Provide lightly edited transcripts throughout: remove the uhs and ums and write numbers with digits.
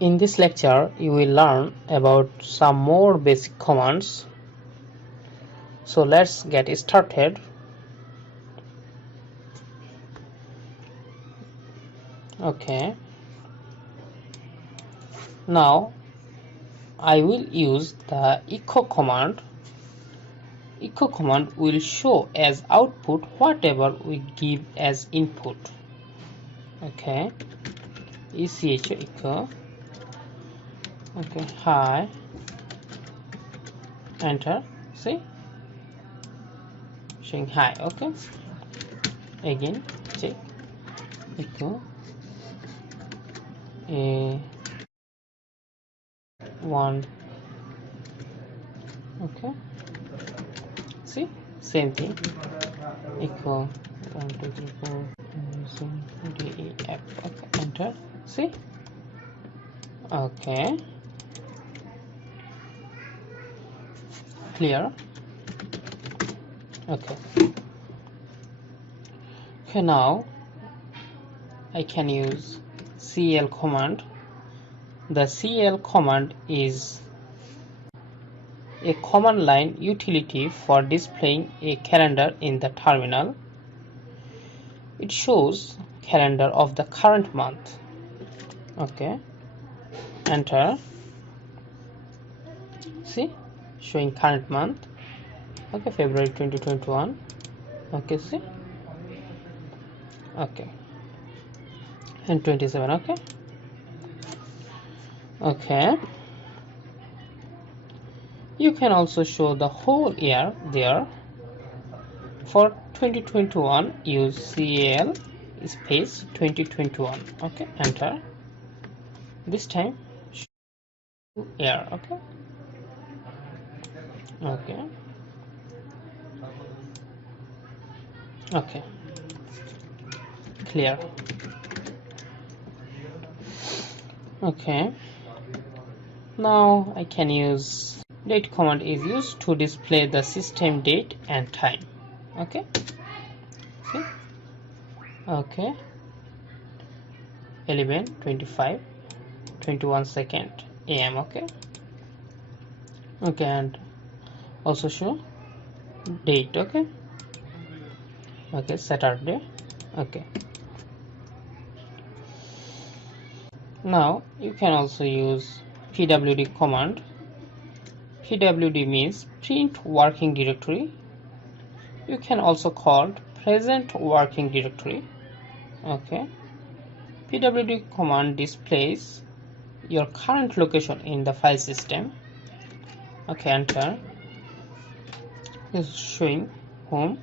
In this lecture, you will learn about some more basic commands. So let's get started. Okay. Now I will use the echo command. Echo command will show as output whatever we give as input. Okay. ECHO echo. Okay. Hi. Enter. See? Saying hi. Okay. Again. Check. Echo. One. Okay. See? Same thing. Echo 1 2 3 4 D E F. Okay. Enter. See? Okay. Clear? Okay. Okay, now I can use CL command. The CL command is a command line utility for displaying a calendar in the terminal. It shows calendar of the current month. Okay. Enter. See? Showing current month. Okay, February 2021. Okay, see? Okay. And 27. Okay. Okay. You can also show the whole year there. For 2021, use CAL space 2021. Okay, enter. This time, show year. Okay. Okay. Okay. Clear. Okay. Now I can use date command is used to display the system date and time. Okay. See? Okay. 11:25:21 AM. Okay. Okay, and also show date. Okay. Okay, Saturday. Okay. Now you can also use pwd command. Pwd means print working directory. You can also call present working directory. Okay. Pwd command displays your current location in the file system. Okay, enter. Is showing home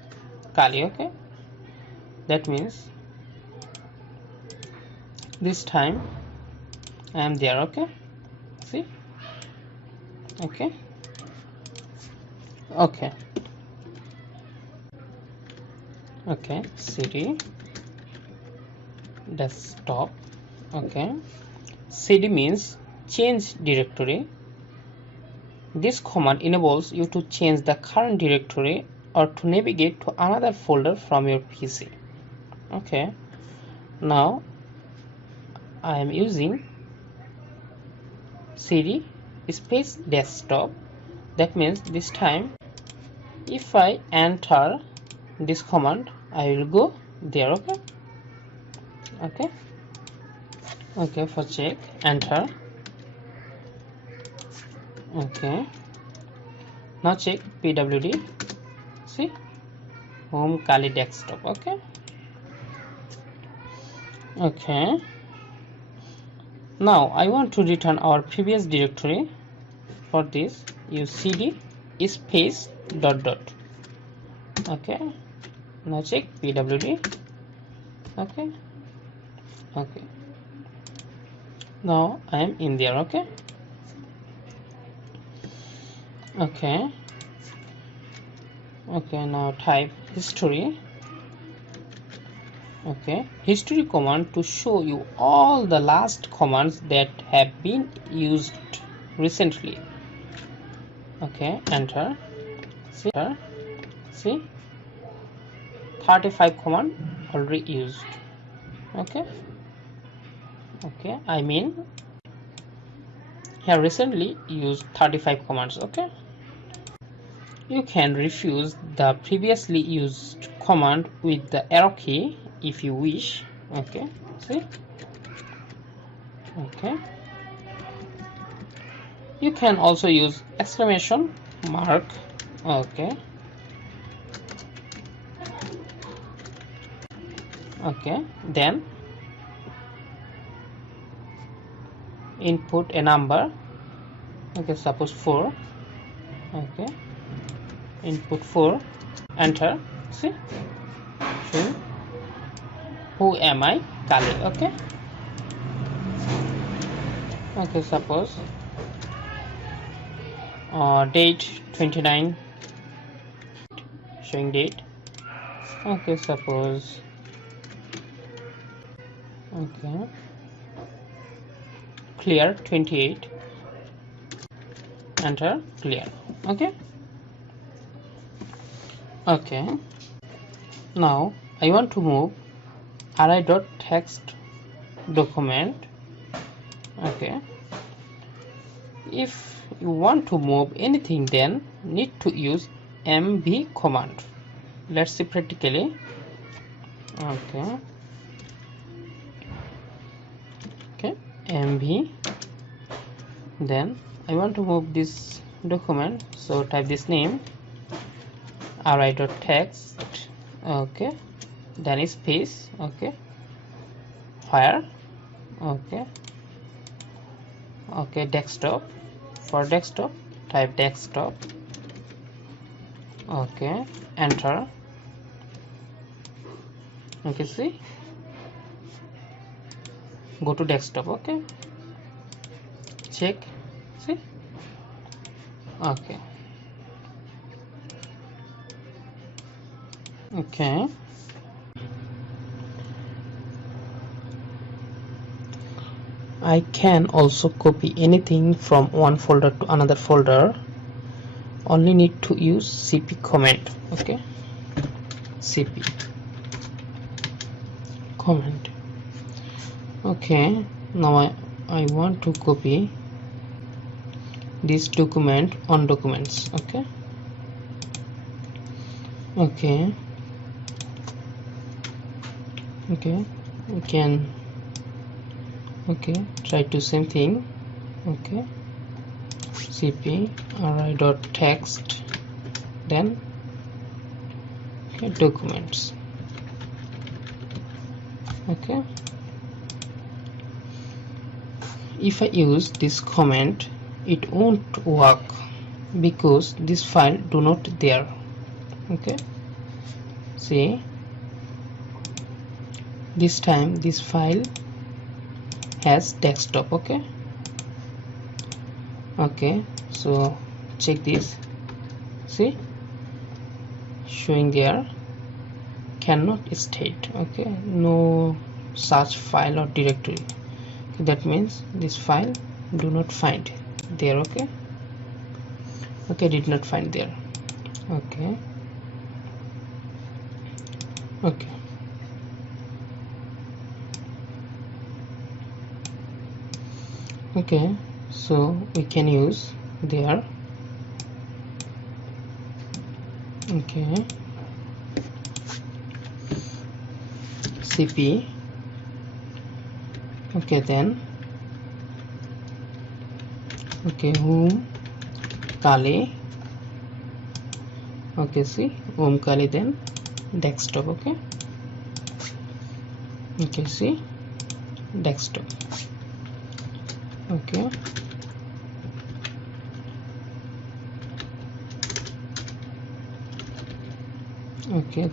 Kali. Okay, that means this time I am there. Okay, see. Okay. Okay. Okay, cd desktop. Okay, cd means change directory. This command enables you to change the current directory or to navigate to another folder from your PC. Okay, now I am using cd space desktop. That means this time if I enter this command, I will go there. Okay. Okay. Okay, for check, enter. Okay. Now check pwd. See, home Kali desktop. Okay. Okay. Now I want to return our previous directory. For this, use cd space dot dot. Okay. Now check pwd. Okay. Okay. Now I am in there. Okay. Okay. Okay, now type history. Okay, history command to show you all the last commands that have been used recently. Okay, enter. See 35 command already used. Okay. Okay, I mean Here recently used 35 commands. Okay, you can refuse the previously used command with the arrow key if you wish. Okay, see. Okay, you can also use exclamation mark. Okay, then input a number. Okay, suppose 4. Okay, input 4, enter. See, so who am I? Kali. Okay, suppose date 29, showing date. Okay, suppose clear 28, enter, clear. Okay, now I want to move array.text document. Okay, if you want to move anything, then need to use mv command. Let's see practically. Okay, mv, then I want to move this document, so type this name, array.text. Okay, then space. Okay, where? Okay, desktop. For desktop, type desktop. Okay, enter. Okay, see, go to desktop. Okay, check, see. Okay, I can also copy anything from one folder to another folder. Only need to use cp command. Okay, cp command. Okay, now I want to copy this document on documents. Okay, we can try to same thing. Okay, cp array.text, then documents. Okay, if I use this command, it won't work because this file do not there. Okay, see, this time this file has desktop. Okay, so check this, see, showing there cannot state. Okay, no such file or directory. That means this file do not find there. Okay, did not find there. Okay, so we can use there. cp. Then whom Kali. See, whom Kali, then desktop. See, desktop.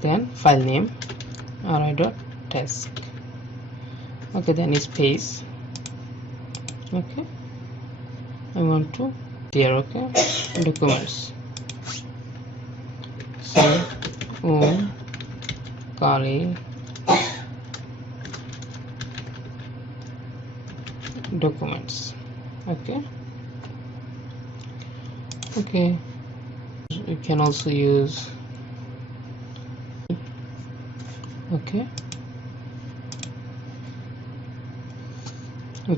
Then file name array.text. Then space. I want to there. Documents. So Kali documents. You can also use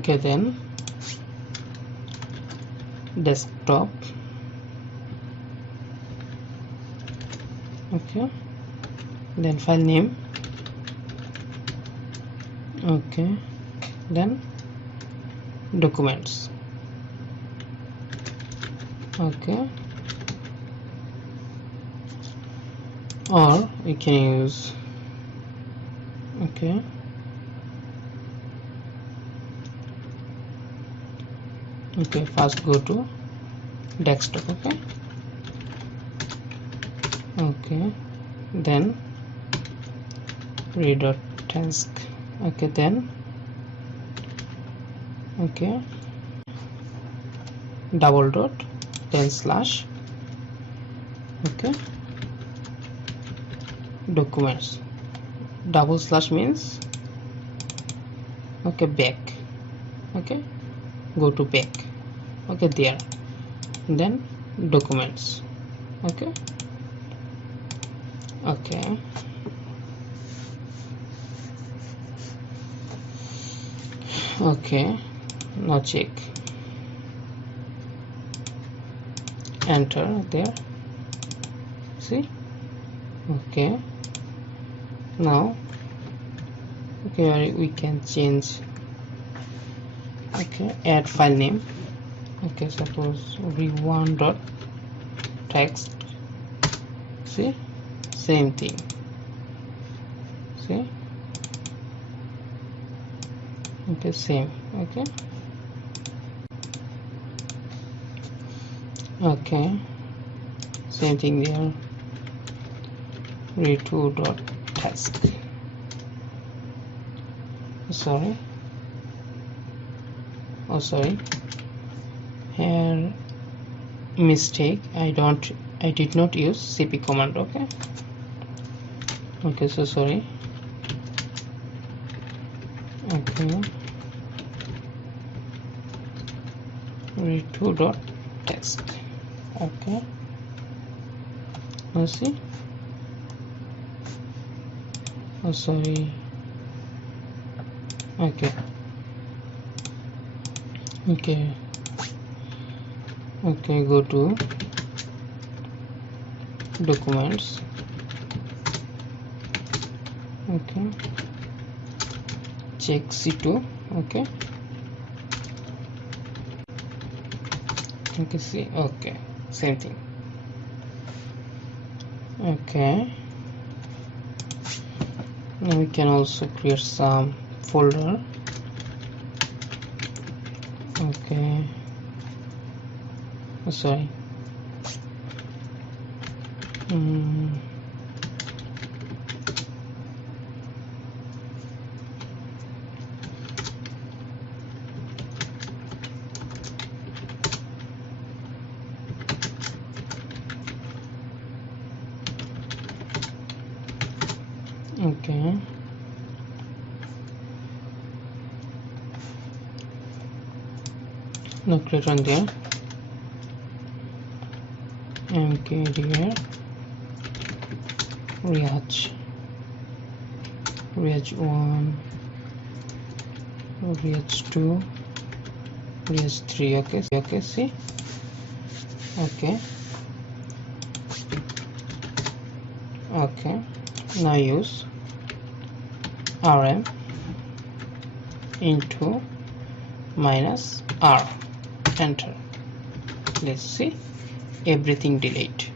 then desktop. Okay, then file name. Okay, then documents. Okay, or you can use okay first go to desktop. Okay, then read task. Okay, then double dot, then slash. Okay, documents. Double slash means back. Okay, go to back. Okay, there, then documents. Okay, now check, enter there. See, okay, now we can change. Add file name. Suppose v1.text. See, same thing. See, same. Same thing there. v2.task. Sorry, here mistake, I did not use cp command. So sorry. v2.text. Now see, sorry. Go to documents. Check c2. See, same thing. Now we can also create some folder. Sorry. Now create on there. mkdir reach 1, reach 2, reach 3. See, now use rm into -r, enter. Let's see, everything delete.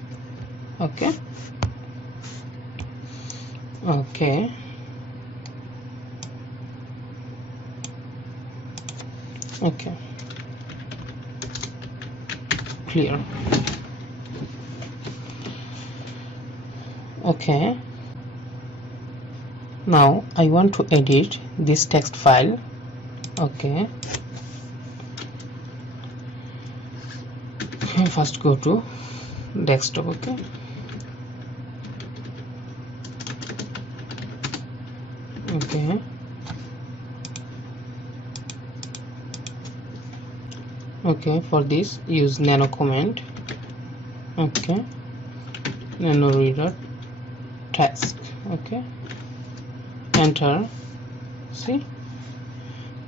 Clear. Now I want to edit this text file. First go to desktop. For this use nano command. Nano reader task. Enter. See,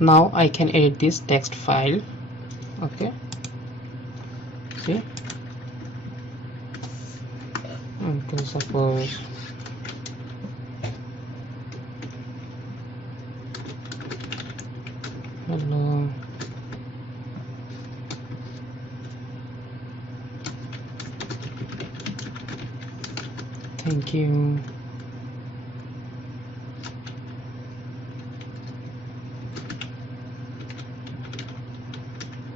now I can edit this text file. See, okay, suppose hello, thank you.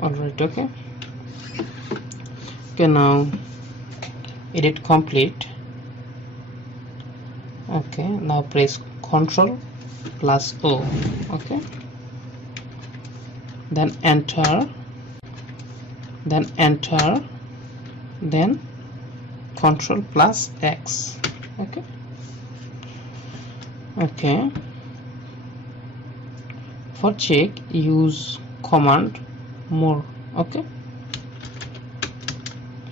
Alright, okay. Okay, now edit complete. Okay, now press Ctrl plus O. Okay, then enter, then Ctrl plus X. Okay, okay. For check, use command more. Okay,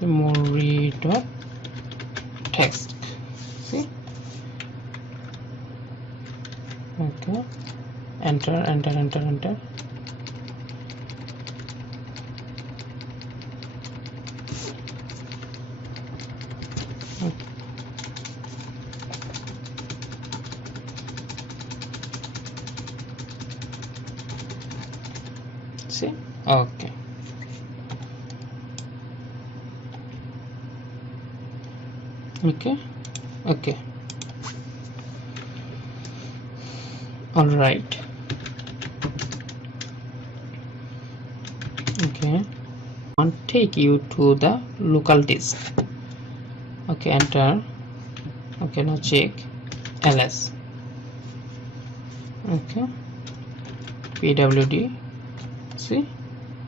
more read text. See, okay, enter. See, okay. Okay. All right. Okay, and take you to the local disk. Okay, enter. Okay, now check ls. Okay, pwd. See,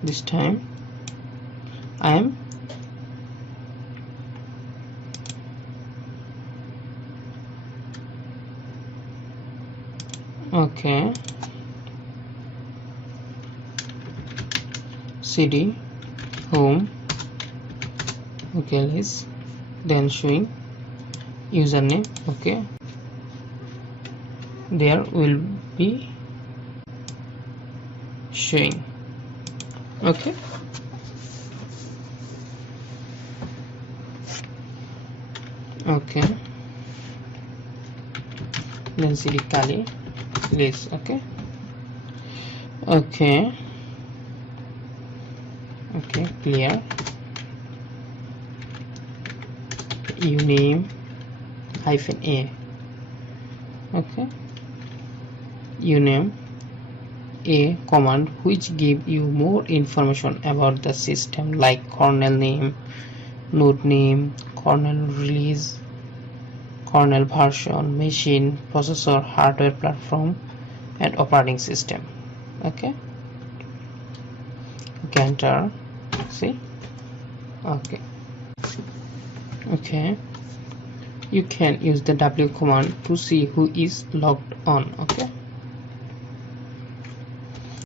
this time I am okay. cd home. Okay, list, then showing username. Okay, there will be showing. Okay, okay, then cd kali list. Okay, clear. Uname -a. Okay, uname a command which give you more information about the system, like kernel name, node name, kernel release, kernel version, machine, processor, hardware platform, and operating system. Okay, enter. See, okay, you can use the w command to see who is logged on. Okay,